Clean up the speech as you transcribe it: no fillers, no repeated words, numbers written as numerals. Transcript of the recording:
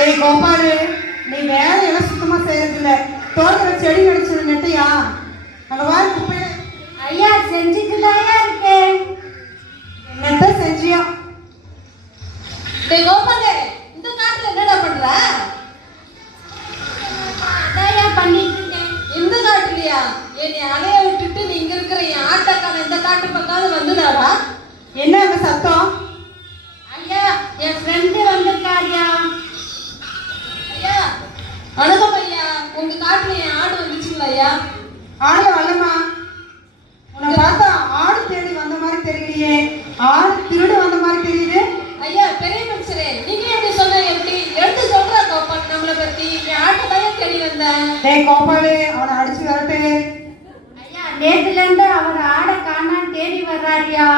டேய் கோபாலு, நீ வேலையெல்லாம் சுத்தமா செய்யறதில்ல. தோட்டத்துல செடி அடிச்சது நெட்டையா? அங்க வாரு குப்பையில. ஐயா செஞ்சுட்டு தாயா இருக்கேன். என்னத்த செஞ்சியா? டேய் கோபாலு, இந்த காட்டுல என்னடா பண்ற? அதையா பண்ணிட்டு இருக்கேன். இந்த காட்டுலயா? என்னை அலைய விட்டுட்டு நீ இங்க இருக்கிற என் ஆட்டக்கான இந்த காட்டு பக்கம் வந்துடாடா. என்ன அங்க சத்தம்? ஐயா என் ஃப்ரெண்டு வந்திருக்காரியா. ஐயா வணக்கம் ஐயா. உங்க காட்டுல என் ஆடு வந்துச்சுங்களா ஐயா? ஆடு வரலமா. உன்னை பார்த்தா ஆடு தேடி வந்த மாதிரி தெரியலையே, ஆடு திருடு வந்த மாதிரி தெரியுது. ஐயா பெரிய மனுஷரே, நீங்க எப்படி சொன்ன? எப்படி எடுத்து சொல்றா கோபால் நம்மளை பத்தி? என் ஆட்டை தான் தேடி வந்தேன். டேய் கோபாலு, அவனை அடிச்சு வரட்டு. ஐயா நேத்துல இருந்து அவர் ஆடை காணான்னு தேடி வர்றாரியா.